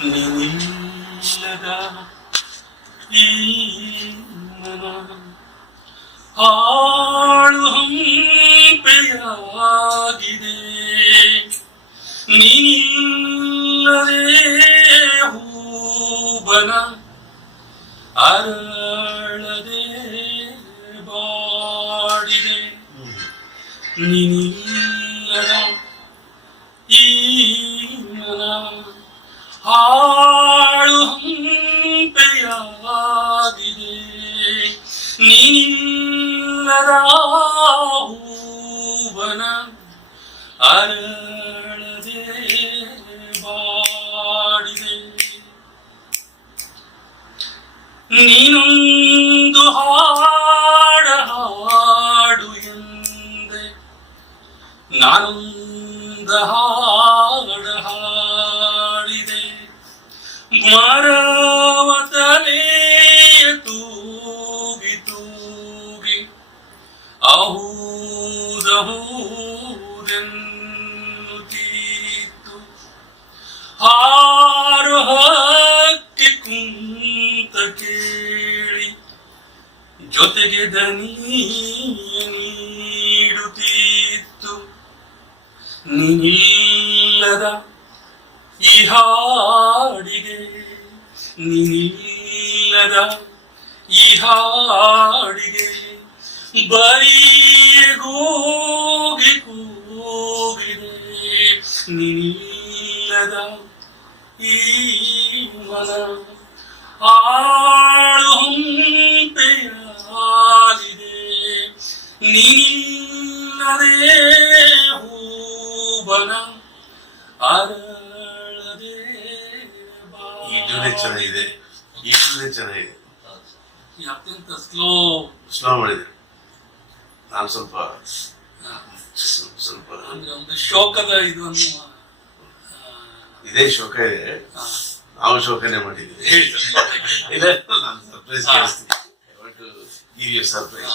ನೀನಿಲ್ಲದ ಈ ಮನ ಹಾಳು ಹಂಪೆಯಾಗಿದೆ ನೀನಿಲ್ಲದೆ ಹೂಬನ ಅರಳದೆ ಬಾಡಿದೆ ನೀನಿಲ್ಲದ ಈ ಹೂವನ ಅರಳದೆ ಬಾಡಿದೆ ನೀನೊಂದು ಹಾಡ ಹಾಡು ಎಂದೆ ನಾನೊಂದ ಹಾಡ ಹಾಡಿದೆ ಮರವತಲೆಯ ಅಹೂದಹೂದೆನ್ನುತ್ತೀತು ಹಾರು ಹಕ್ಕಿ ಕುಂತ ಕೇಳಿ ಜೊತೆಗೆ ದನಿಯ ನೀಡುತ್ತೀತ್ತು ನೀನಿಲ್ಲದ ಈ ಹಾಡಿಗೆ ನೀನಿಲ್ಲದ ಈ ಹಾಡಿಗೆ ಬರೀ ಕೂಗಿ ಕೂಗಿದೆ ನಿಲ್ಲದ ಈ ಮನ. ಆಳು ಹಂಪೆಯಾಗಿದೆ ನೀನಿಲ್ಲದೆ ಹೂಬನ ಅರಳದೆ ಇದನ್ನೇ ಚೆನ್ನಾಗಿದೆ ಇದನ್ನೇ ಚೆನ್ನಾಗಿದೆ. ಅತ್ಯಂತ ಸ್ಲೋ ಸ್ಲೋ ಮಾಡಿದೆ. ನಾನು ಸ್ವಲ್ಪ ಸ್ವಲ್ಪ- ಅಂದ್ರೆ ಒಂದು ಶೋಕದ ಇದನ್ನು ಇದೇ ಶೋಕ ಇದೆ. ನಾವು ಶೋಕನೆ ಮಾಡಿದ್ದೀವಿ. ಹೇಳ್ತಾರೆ. ಇಲ್ಲ ನಾನು ಸರ್ಪ್ರೈಸ್ ಕೇಳಿಸ್ತೀನಿ. ಸರ್ಪ್ರೈಸ್